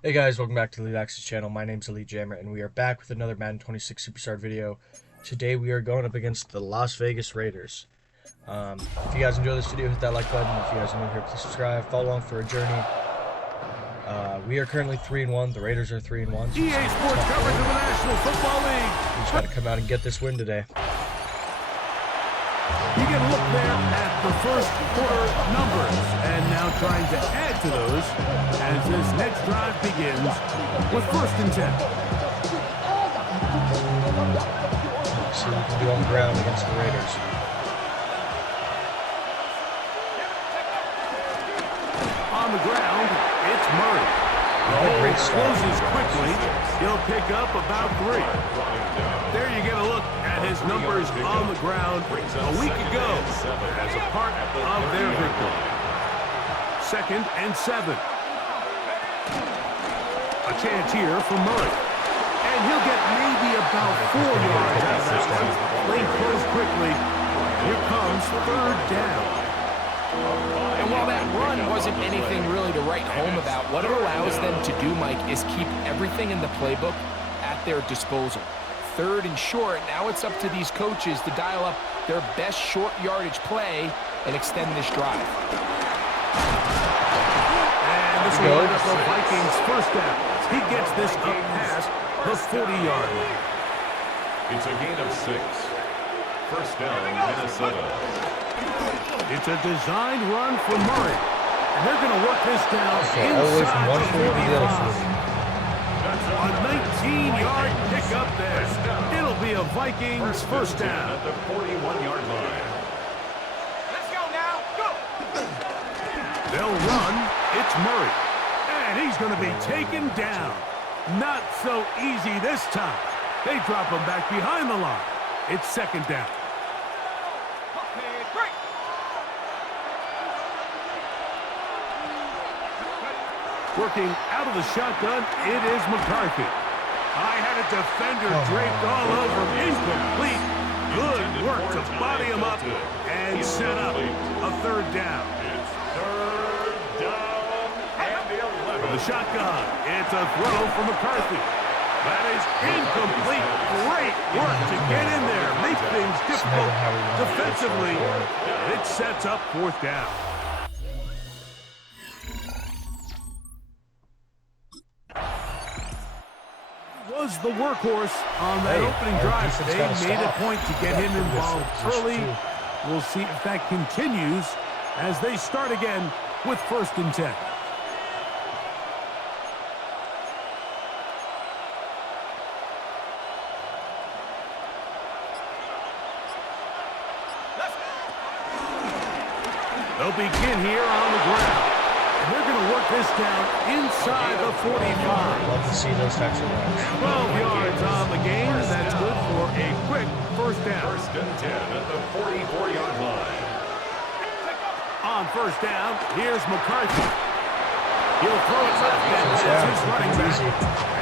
Hey guys, welcome back to the Elite Access channel. My name's Elite Jammer, and we are back with another Madden 26 Superstar video. Today we are going up against the Las Vegas Raiders. If you guys enjoy this video, hit that like button. If you guys are new here, please subscribe. Follow along for a journey. We are currently 3-1. The Raiders are 3-1. So EA Sports coverage of the National Football League. we just got to come out and get this win today. You can look there at the first quarter numbers, and now trying to add to those as this next drive begins with 1st and 10. See what we can do on the ground against the Raiders. On the ground, it's Murray. The hole closes quickly. He'll pick up about 3. There you get a look at his numbers on the ground a week ago as a part of their victory. 2nd and 7. A chance here for Murray. And he'll get maybe about 4 yards out of that one. Lane closed quickly. Here comes 3rd down. And while that run wasn't anything really to write home about, what it allows them to do, Mike, is keep everything in the playbook at their disposal. 3rd and short, now it's up to these coaches to dial up their best short yardage play and extend this drive. And this will end up the Vikings' 1st down. He gets this up past the 40-yard line. It's a gain of 6. 1st down, Minnesota. It's a designed run for Murray. And they're going to work this down All the way from inside one the 40 to the other 40. 45. A 19-yard pickup there. It'll be a Vikings 1st down. At the 41-yard line. Let's go now. Go! They'll run. It's Murray. And he's going to be taken down. Not so easy this time. They drop him back behind the line. It's 2nd down. Okay, great. Working out of the shotgun, it is McCarthy. I had a defender draped all over him. Incomplete. Good work to body him up and set up a 3rd down. It's 3rd down and 11. The shotgun. It's a throw for McCarthy. That is incomplete. Great work to get in there. Make things difficult defensively. It sets up 4th down. Was the workhorse on that opening drive. They made a point to get him involved early. We'll see if that continues as they start again with 1st and 10. They'll begin here on the ground. And they're going to work this down inside the 45. Love to see those types of runs. 12 yards on the game. That's good for a quick 1st down. 1st and 10 at the 44-yard line. On 1st down, here's McCarthy. He'll throw it left, and that's his running back.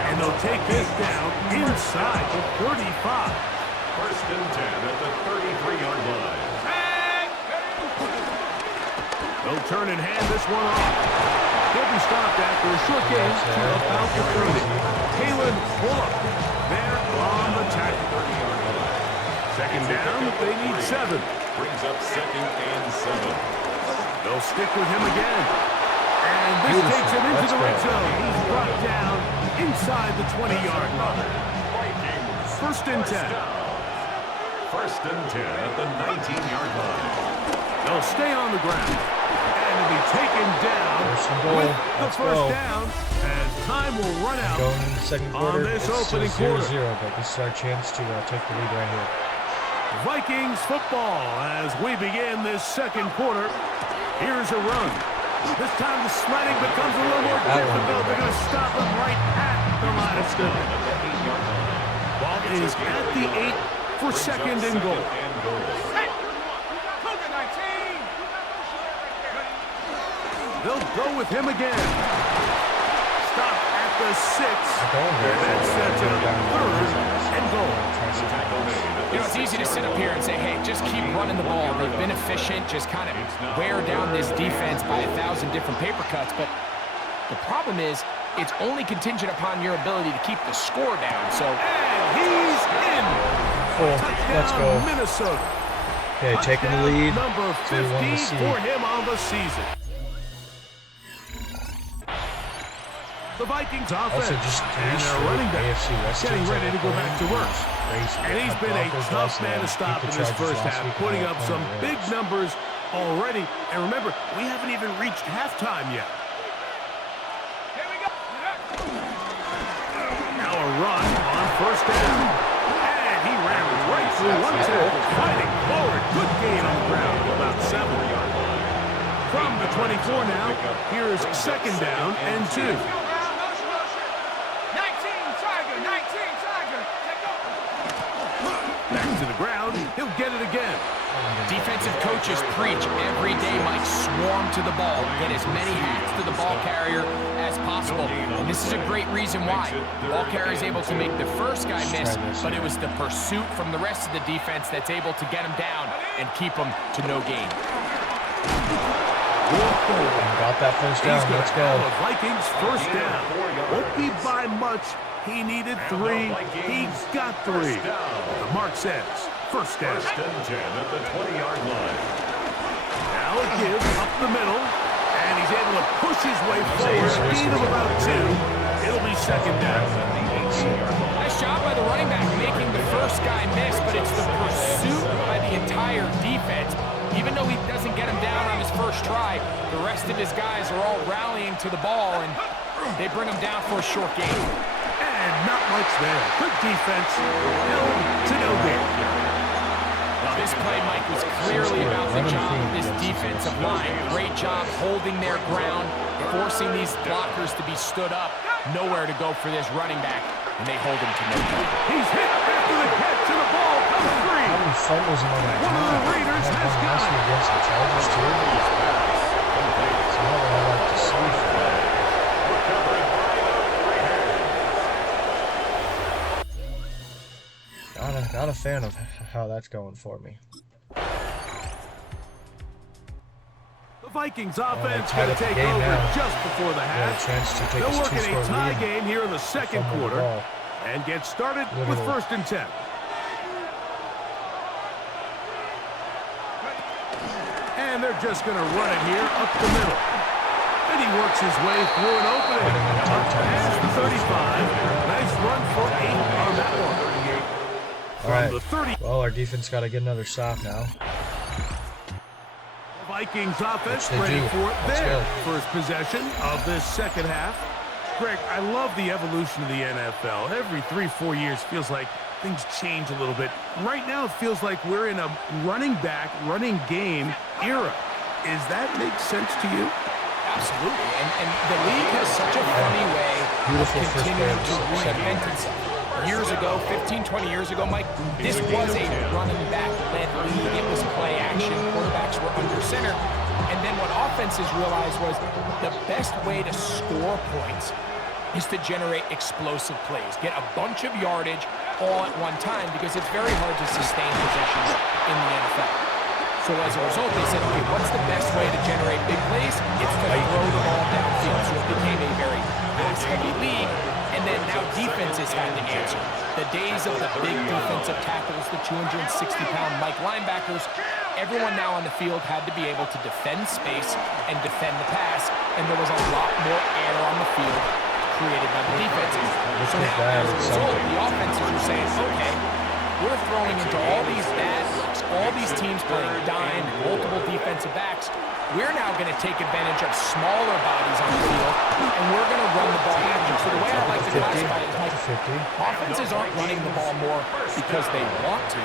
And they'll take this down inside the 35. 1st and 10 at the 33-yard line. They'll turn and hand this one off. He'll be stopped after a short gain to about the 30. Kalen Bullock there on the tackle. 2nd down, they need 7. Brings up 2nd and 7. They'll stick with him again. And this takes him into the red zone. He's brought down inside the 20-yard line. 1st and 10. 1st and 10 at the 19-yard line. They'll stay on the ground. And to be taken down with the 1st down as time will run out Going in the second quarter, on this it's opening 0-0, quarter. but this is our chance to take the lead right here. Vikings football as we begin this 2nd quarter. Here's a run. This time the sledding becomes a little more difficult. They're going to stop him right at the line of scrimmage. Ball is at the 8 for 2nd and goal. They'll go with him again. Stop at the 6. And that sets it up 3rd and goal. You know, it's easy to sit up here and say, hey, just keep running the ball. They've been efficient, just kind of wear down this defense by 1,000 different paper cuts. But The problem is, it's only contingent upon your ability to keep the score down. So, And he's in. Cool. Let's go. Minnesota. Okay, taking the lead. Number So we won the 15 seed. for him on the season. The Vikings offense Also, just and their running back AFC West getting teams ready to go back to work. Crazy. And he's been a tough man to stop in this first half, putting up some big numbers already. And remember, we haven't even reached halftime yet. here we go. Now a run on first down. And he ran right through one tackle, fighting forward. Good gain on the ground, about 7 yards. From the 24 now, here is second down and 2. 19 Tiger, take over. Back to the ground, he'll get it again. Defensive coaches preach every day, Mike, swarm to the ball. Get as many hats to the ball carrier as possible. And this is a great reason why. The ball carrier is able to make the first guy miss, but it was the pursuit from the rest of the defense that's able to get him down and keep him to no gain. Got that first down. He's Let's gonna go. have a Vikings first down. Won't be by much. He needed 3. He got 3. The mark says first down. First and 10 at the 20-yard line. Now a give up the middle, and he's able to push his way forward. Speed of about 2. It'll be second down. Nice job by the running back making the first guy miss, but it's the pursuit by the entire defense. Even though he doesn't get him down on his first try, the rest of his guys are all rallying to the ball, and they bring him down for a short gain. And not much there. Good defense. Held to no gain. Well, this play, Mike, was clearly about the job of this defensive line. Great job holding their ground, forcing these blockers to be stood up. Nowhere to go for this running back, and they hold him to no gain. He's hit after the catch, and the ball comes free. How many fumbles in that One of the Raiders has got it. against the Chargers too. It's not what I like to see. Not a fan of how that's going for me. The Vikings offense tied going up to the take game over now. just before the Got a half. chance to take They'll this work in a two-score tie lead. game here in the second Fumble the quarter ball. and get started with Literally. first and 10. And they're just going to run it here up the middle. And he works his way through an opening. Up past the 35. Nice run for 8 on that one. All right. From the 30. Well, our defense got to get another stop now. Vikings offense Which they ready do. for Let's their go. first possession of this second half. Greg, I love the evolution of the NFL. Every 3-4 years feels like things change a little bit. Right now it feels like we're in a running back, running game era. Does that make sense to you? Absolutely, and the league has such a funny way Beautiful of first continuing to play of the reinvent itself. Years ago, 15, 20 years ago, Mike, this was a running back-led league. It was play action. Quarterbacks were under center. And then what offenses realized was the best way to score points is to generate explosive plays. Get a bunch of yardage all at one time because it's very hard to sustain possessions in the NFL. So as a result, they said, okay, what's the best way to generate big plays? It's to throw the ball downfield. So it became a very pass-heavy league. And then now defenses had to answer. The days of the big defensive tackles, the 260-pound Mike linebackers, everyone now on the field had to be able to defend space and defend the pass. And there was a lot more air on the field created by the defenses. So now, as a result, the offenses are saying, okay, we're throwing into all these bad looks, all these teams playing dime, multiple defensive backs. We're now going to take advantage of smaller bodies on the field, and we're going to run the ball after. So the way I like to classify it is, like, offenses aren't running the ball more because they want to.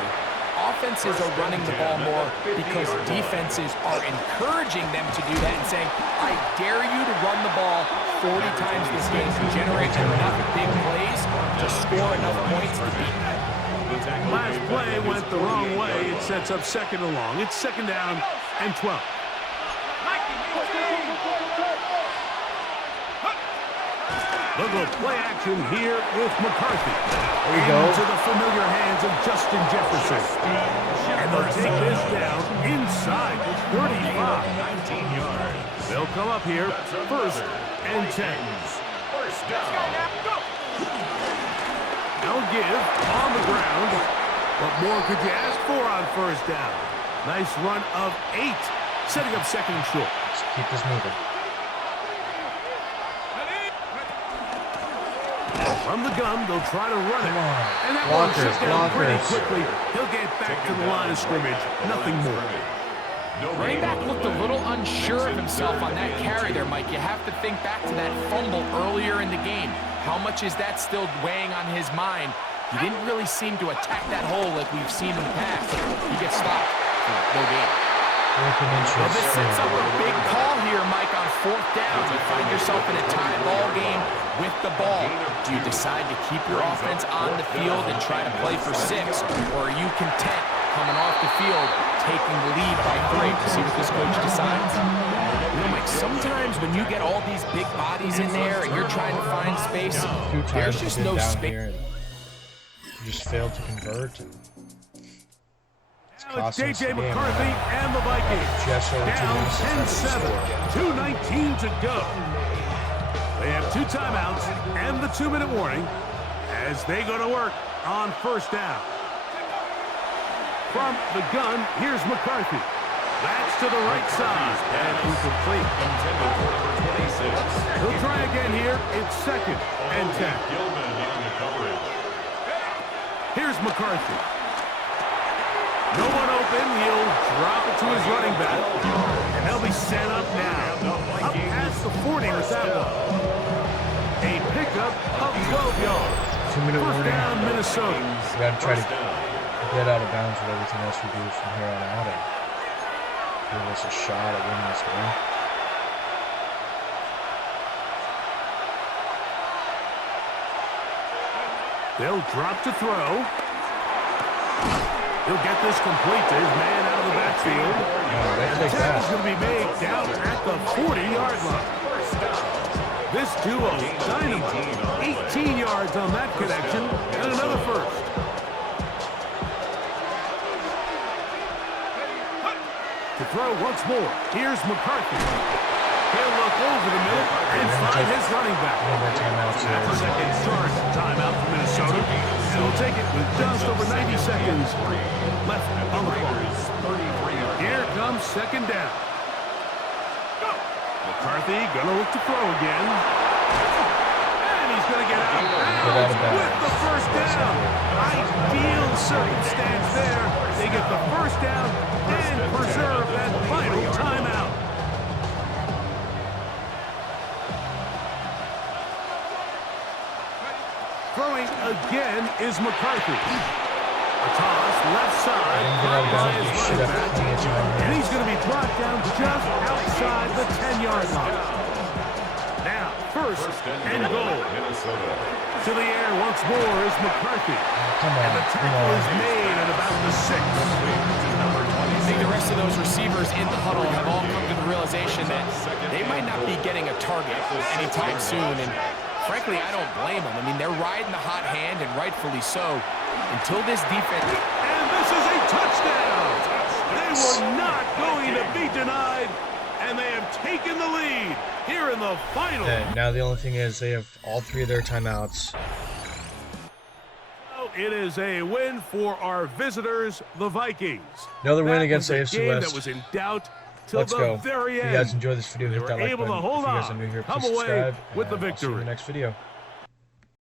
Offenses are running the ball more because defenses are encouraging them to do that and saying, I dare you to run the ball 40 times this game to generate enough big plays to score enough points to beat them. Last play went the wrong way. It sets up second and long. It's second down and 12. They'll go play action here with McCarthy. There we go. Into the familiar hands of Justin Jefferson. And they'll take this down inside the 35. They'll come up here first and 10. First down. They'll give on the ground. What more could you ask for on first down? Nice run of 8, setting up second and short. Let's keep this moving. From the gun, they'll try to run it. And that one Blockers, sits down pretty blockers. quickly. He'll get back to the line of scrimmage. Nothing more. Running back looked a little unsure of himself on that carry there, Mike. You have to think back to that fumble earlier in the game. How much is that still weighing on his mind? He didn't really seem to attack that hole like we've seen in the past. He gets stopped for no gain. Well, this sets up a big call here, Mike, on fourth down. You find yourself in a tie ball game with the ball. Do you decide to keep your offense on the field and try to play for 6? Or are you content coming off the field, taking the lead by 3? See what this coach decides. You know, Mike, sometimes when you get all these big bodies in there and you're trying to find space, there's just no space. Just failed to convert. Now it's J.J. McCarthy and the Vikings. Down 10-7, 2:19 to go. They have 2 timeouts and the 2-minute warning as they go to work on first down. From the gun, here's McCarthy. That's to the right side and incomplete. Intended for number 26. He'll try again here. It's second and 10. Gilman in the coverage. Here's McCarthy. No one open. He'll drop it to his running back. And they'll be set up now. Up past the 40 with that one. A pickup of 12 yards. 2-minute First warning. down, Minnesota. We got to try to get out of bounds with everything else we do from here on out and give us a shot at winning this game. They'll drop to throw. He'll get this complete to his man out of the backfield. They The take tackle's that. going to be made down at the 40-yard line. This duo, dynamite. 18 yards on that connection, and another first. To throw once more, here's McCarthy. He'll look over the middle and find his running back. More timeouts That's a here. second start timeout for Minnesota. And we'll take it with just over 90 seconds left on the clock. Here comes second down. McCarthy gonna look to throw again. And he's gonna get out of bounds with the first down. Ideal circumstance there. They get the first down and preserve that final timeout. Throwing again is McCarthy. A toss left side, caught by his running back. And he's going to be brought down just outside the 10-yard line. Now, first and goal. Minnesota. To the air once more is McCarthy. And the tackle is made at about the 6. I think the rest of those receivers in the huddle have all come to the realization that they might not be getting a target anytime soon. And frankly, I don't blame them. I mean, they're riding the hot hand, and rightfully so, until this defense... And this is a touchdown! They were not going to be denied, and they have taken the lead here in the final. Okay, now the only thing is they have all 3 of their timeouts. It is a win for our visitors, the Vikings. Another win That against was a AFC game West. that was in doubt till Let's the go. very If end. you guys enjoyed this video, They hit were that like able button. to hold If you guys are on, new here, come please away subscribe. with the and I'll see you in victory. the next video.